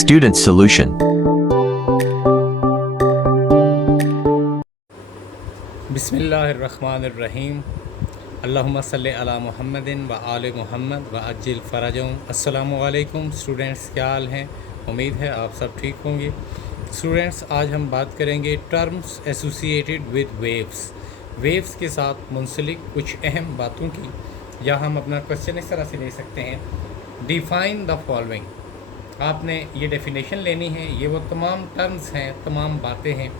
Student solution. बिस्मिल्लाहिर्रहमानिर्रहीम। अल्लाहुम्मा सल्लि अला मुहम्मदिन व आले मुहम्मद व अज्जिल फ़रजहुम। अस्सलामु अलैकुम स्टूडेंट्स, क्या हाल हैं? उम्मीद है आप सब ठीक होंगे। स्टूडेंट्स, आज हम बात करेंगे terms associated with waves. Waves के साथ मुंसलिक कुछ अहम बातों की, या हम अपना क्वेश्चन इस तरह से ले सकते हैं, डिफ़ाइन द फॉलोइंग। आपने ये डेफिनेशन लेनी है। ये वो तमाम टर्म्स हैं, तमाम बातें हैं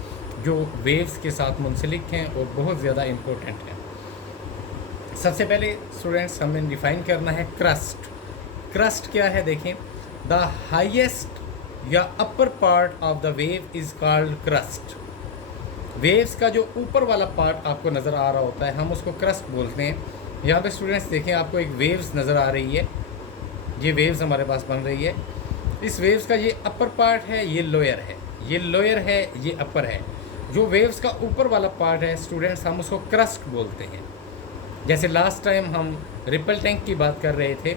जो वेव्स के साथ मुंसलिक हैं और बहुत ज़्यादा इम्पोर्टेंट हैं। सबसे पहले स्टूडेंट्स, हमें डिफ़ाइन करना है क्रस्ट। क्रस्ट क्या है? देखें, द हाईएस्ट या upper part of the wave is called crust. Waves का जो ऊपर वाला पार्ट आपको नज़र आ रहा होता है, हम उसको क्रस्ट बोलते हैं। यहाँ पे स्टूडेंट्स देखें, आपको एक वेव्स नज़र आ रही है। ये वेव्स हमारे पास बन रही है। इस वेव्स का ये अपर पार्ट है, ये लोअर है, ये लोअर है, ये अपर है। जो वेव्स का ऊपर वाला पार्ट है स्टूडेंट्स, हम उसको क्रस्ट बोलते हैं। जैसे लास्ट टाइम हम रिपल टैंक की बात कर रहे थे।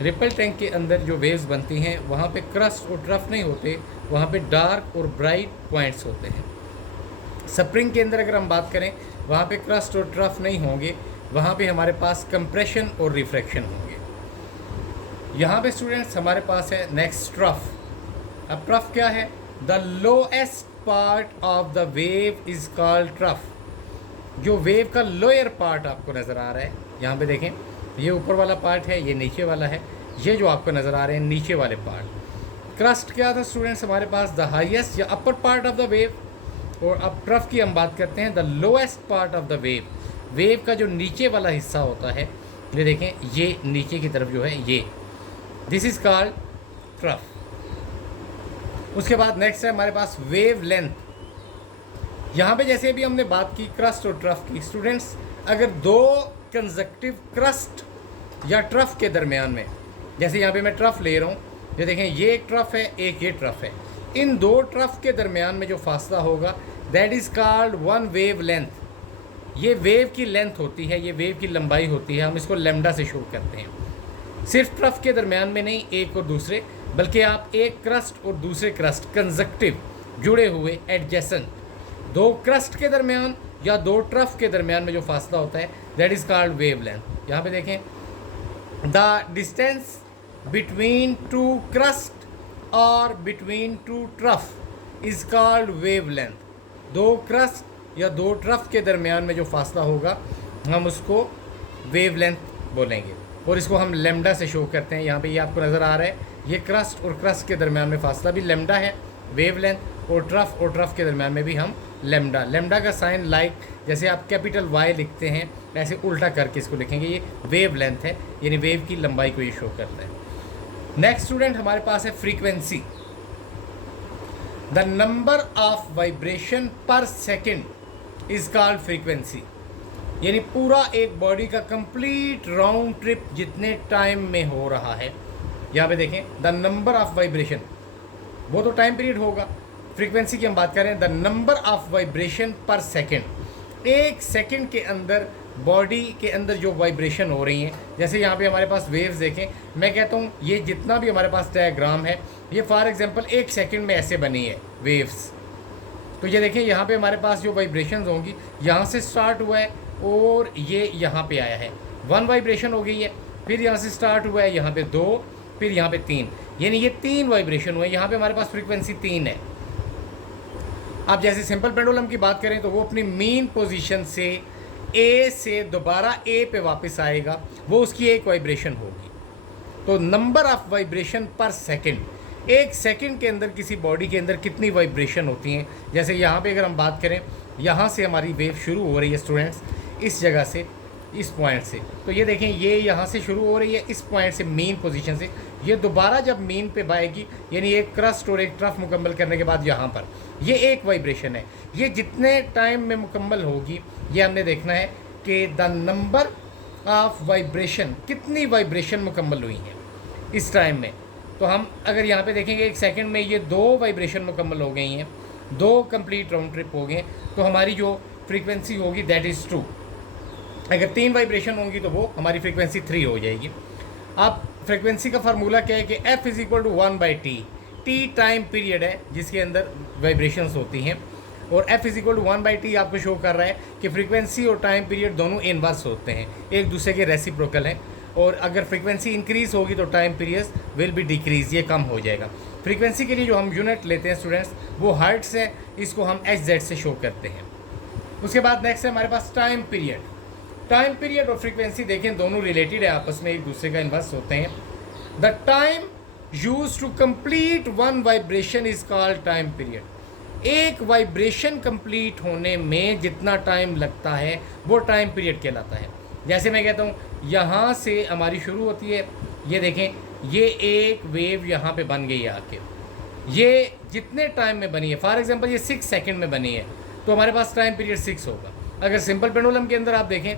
रिपल टैंक के अंदर जो वेव्स बनती हैं, वहाँ पे क्रस्ट और ट्रफ नहीं होते, वहाँ पे डार्क और ब्राइट पॉइंट्स होते हैं। स्प्रिंग के अंदर अगर हम बात करें, वहाँ पे क्रस्ट और ट्रफ नहीं होंगे, वहाँ पे हमारे पास कंप्रेशन और रिफ्रैक्शन होंगे। यहाँ पे स्टूडेंट्स हमारे पास है नेक्स्ट ट्रफ। अब ट्रफ क्या है? The lowest part of the wave is called trough. जो वेव का लोअर पार्ट आपको नज़र आ रहा है, यहाँ पे देखें, ये ऊपर वाला पार्ट है, ये नीचे वाला है। ये जो आपको नज़र आ रहे हैं नीचे वाले पार्ट। क्रस्ट क्या था स्टूडेंट्स? हमारे पास द हाईएस्ट या upper part of the wave. और अब ट्रफ की हम बात करते हैं, the lowest part of the wave. Wave का जो नीचे वाला हिस्सा होता है, ये देखें, ये नीचे की तरफ जो है, ये दिस इज़ कॉल्ड ट्रफ। उसके बाद नेक्स्ट है हमारे पास वेव लेंथ। यहाँ पे जैसे अभी हमने बात की क्रस्ट और ट्रफ की, स्टूडेंट्स अगर दो कंसेक्टिव क्रस्ट या ट्रफ के दरमियान में, जैसे यहाँ पे मैं ट्रफ ले रहा हूँ, ये देखें, ये एक ट्रफ है, एक ये ट्रफ है। इन दो ट्रफ के दरमियान में जो फासला होगा, that is called one wave length. ये वेव की लेंथ होती है, ये वेव की लंबाई होती है। हम इसको लैम्डा से शो करते हैं। सिर्फ ट्रफ के दरमियान में नहीं, एक और दूसरे, बल्कि आप एक क्रस्ट और दूसरे क्रस्ट कंजक्टिव जुड़े हुए एडजेसेंट, दो क्रस्ट के दरमियान या दो ट्रफ के दरमियान में जो फासला होता है, that is called wavelength. यहाँ पे देखें, the distance between two crust और between two trough is called wavelength. दो क्रस्ट या दो ट्रफ के दरमियान में जो फासला होगा, हम उसको वेव लेंथ बोलेंगे और इसको हम लेम्डा से शो करते हैं। यहाँ पे ये आपको नज़र आ रहा है, ये क्रस्ट और क्रस्ट के दरमियान में फासला भी लेम्डा है, वेव लेंथ। और ट्रफ के दरमियान में भी हम लेम्डा का साइन लाइक, जैसे आप कैपिटल वाई लिखते हैं, ऐसे उल्टा करके इसको लिखेंगे। ये वेव लेंथ है, यानी वेव की लंबाई को ये शो करता है। नेक्स्ट स्टूडेंट हमारे पास है frequency. The number of vibration पर सेकेंड इज कॉल्ड फ्रीक्वेंसी। यानी पूरा एक बॉडी का कंप्लीट राउंड ट्रिप जितने टाइम में हो रहा है, यहाँ पे देखें, द नंबर ऑफ वाइब्रेशन, वो तो टाइम पीरियड होगा। फ्रीक्वेंसी की हम बात करें, द नंबर ऑफ वाइब्रेशन पर सेकंड। एक सेकंड के अंदर बॉडी के अंदर जो वाइब्रेशन हो रही हैं, जैसे यहाँ पे हमारे पास वेव्स देखें, मैं कहता हूँ ये जितना भी हमारे पास डायग्राम है, ये फॉर एग्जांपल एक सेकंड में ऐसे बनी है वेव्स। तो ये देखें, यहाँ पे हमारे पास जो वाइब्रेशंस होंगी, यहाँ से स्टार्ट हुआ है और ये यहाँ पे आया है, वन वाइब्रेशन हो गई है। फिर यहाँ से स्टार्ट हुआ है, यहाँ पे दो, फिर यहाँ पे तीन, यानी ये तीन वाइब्रेशन हुए। यहाँ पे हमारे पास फ्रीक्वेंसी 3 है। अब जैसे सिंपल पेंडुलम की बात करें, तो वो अपनी मेन पोजीशन से ए से दोबारा ए पे वापस आएगा, वो उसकी एक वाइब्रेशन होगी। तो नंबर ऑफ वाइब्रेशन पर सेकंड, एक सेकंड के अंदर किसी बॉडी के अंदर कितनी वाइब्रेशन होती हैं। जैसे यहाँ पे अगर हम बात करें, यहाँ से हमारी वेव शुरू हो रही है स्टूडेंट्स, इस जगह से, इस पॉइंट से। तो ये देखें, ये यहाँ से शुरू हो रही है, इस पॉइंट से, मेन पोजीशन से। ये दोबारा जब मेन पे आएगी, यानी एक क्रस्ट और एक ट्रफ मुकम्मल करने के बाद यहाँ पर, ये एक वाइब्रेशन है। ये जितने टाइम में मुकम्मल होगी, ये हमने देखना है कि द नंबर ऑफ वाइब्रेशन, कितनी वाइब्रेशन मुकम्मल हुई हैं इस टाइम में। तो हम अगर यहाँ पे देखेंगे, एक सेकंड में ये 2 वाइब्रेशन मुकम्मल हो गई हैं, 2 कंप्लीट राउंड ट्रिप हो गए, तो हमारी जो फ्रीक्वेंसी होगी दैट इज़ 2। अगर 3 वाइब्रेशन होंगी तो वो हमारी फ्रीक्वेंसी 3 हो जाएगी। अब फ्रीक्वेंसी का फार्मूला क्या है कि F is equal to 1/T। T time period है जिसके अंदर वाइब्रेशंस होती हैं, और f is equal to 1/t आपको शो कर रहा है कि फ्रीक्वेंसी और टाइम पीरियड दोनों इनवर्स होते हैं, एक दूसरे के रेसिप्रोकल हैं। और अगर फ्रीक्वेंसी इंक्रीज होगी तो time period will be decrease, ये कम हो जाएगा। फ्रीक्वेंसी के लिए जो हम यूनिट लेते हैं स्टूडेंट्स वो हर्ट्स है, इसको हम HZ से शो करते हैं। उसके बाद नेक्स्ट है हमारे पास टाइम पीरियड। टाइम पीरियड और फ्रीक्वेंसी देखें दोनों रिलेटेड है, आपस में एक दूसरे का इन्वर्स होते हैं। The time use to complete one vibration is called time period. एक वाइब्रेशन कंप्लीट होने में जितना टाइम लगता है वो टाइम पीरियड कहलाता है। जैसे मैं कहता हूँ यहाँ से हमारी शुरू होती है, ये देखें ये एक वेव यहाँ पे बन गई है आके, ये जितने टाइम में बनी है, फॉर एग्जांपल ये 6 सेकंड में बनी है, तो हमारे पास टाइम पीरियड 6 होगा। अगर सिंपल पेंडुलम के अंदर आप देखें,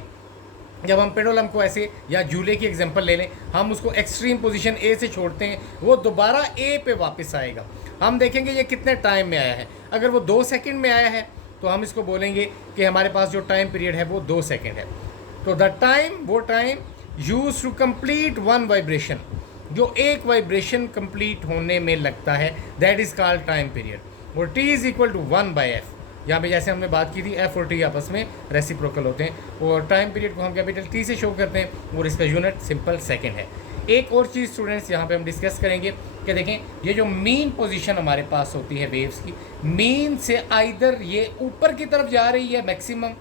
जब हम पेंडुलम को ऐसे या झूले की एग्जांपल ले लें, हम उसको एक्सट्रीम पोजीशन ए से छोड़ते हैं, वो दोबारा ए पे वापस आएगा। हम देखेंगे ये कितने टाइम में आया है। अगर वो 2 सेकंड में आया है तो हम इसको बोलेंगे कि हमारे पास जो टाइम पीरियड है वो 2 सेकंड है। तो द टाइम, वो time use to complete one vibration, जो एक वाइब्रेशन कंप्लीट होने में लगता है, that is called time period. और T is equal to 1/f। यहाँ पे जैसे हमने बात की थी f और t आपस में रेसिप्रोकल होते हैं, और टाइम पीरियड को हम कैपिटल T से शो करते हैं, और इसका यूनिट सिंपल सेकंड है। एक और चीज़ स्टूडेंट्स यहाँ पे हम डिस्कस करेंगे कि देखें ये जो मीन पोजीशन हमारे पास होती है वेव्स की, मीन से आइदर ये ऊपर की तरफ जा रही है मैक्सिमम,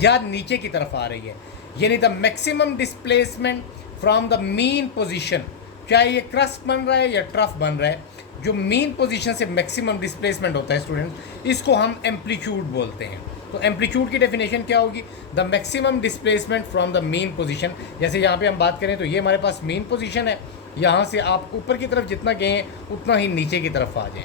या नीचे की तरफ आ रही है, यानी the maximum displacement from the mean position, चाहे ये क्रस्ट बन रहा है या ट्रफ बन रहा है, जो मीन पोजीशन से मैक्सिमम डिस्प्लेसमेंट होता है स्टूडेंट्स, इसको हम एम्पलीट्यूड बोलते हैं। तो एम्पलीट्यूड की डेफिनेशन क्या होगी? The maximum displacement from the mean position. जैसे यहाँ पे हम बात करें तो ये हमारे पास मीन पोजीशन है, यहाँ से आप ऊपर की तरफ जितना गए हैं उतना ही नीचे की तरफ आ जाएं।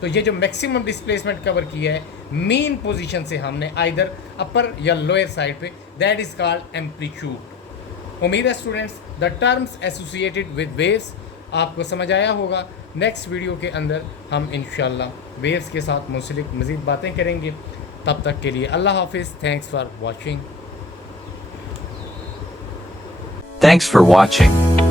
तो ये जो मैक्सिमम डिस्प्लेसमेंट कवर किया है मीन पोजीशन से हमने आइदर अपर या लोअर साइड पे, दैट इज़ कॉल्ड एम्पलीट्यूड। उम्मीद है students the terms associated with waves आपको समझ आया होगा। नेक्स्ट वीडियो के अंदर हम इंशाल्लाह वेव्स के साथ मुंसलिक मज़ीद बातें करेंगे। तब तक के लिए अल्लाह हाफिज़। Thanks for watching. Thanks for watching.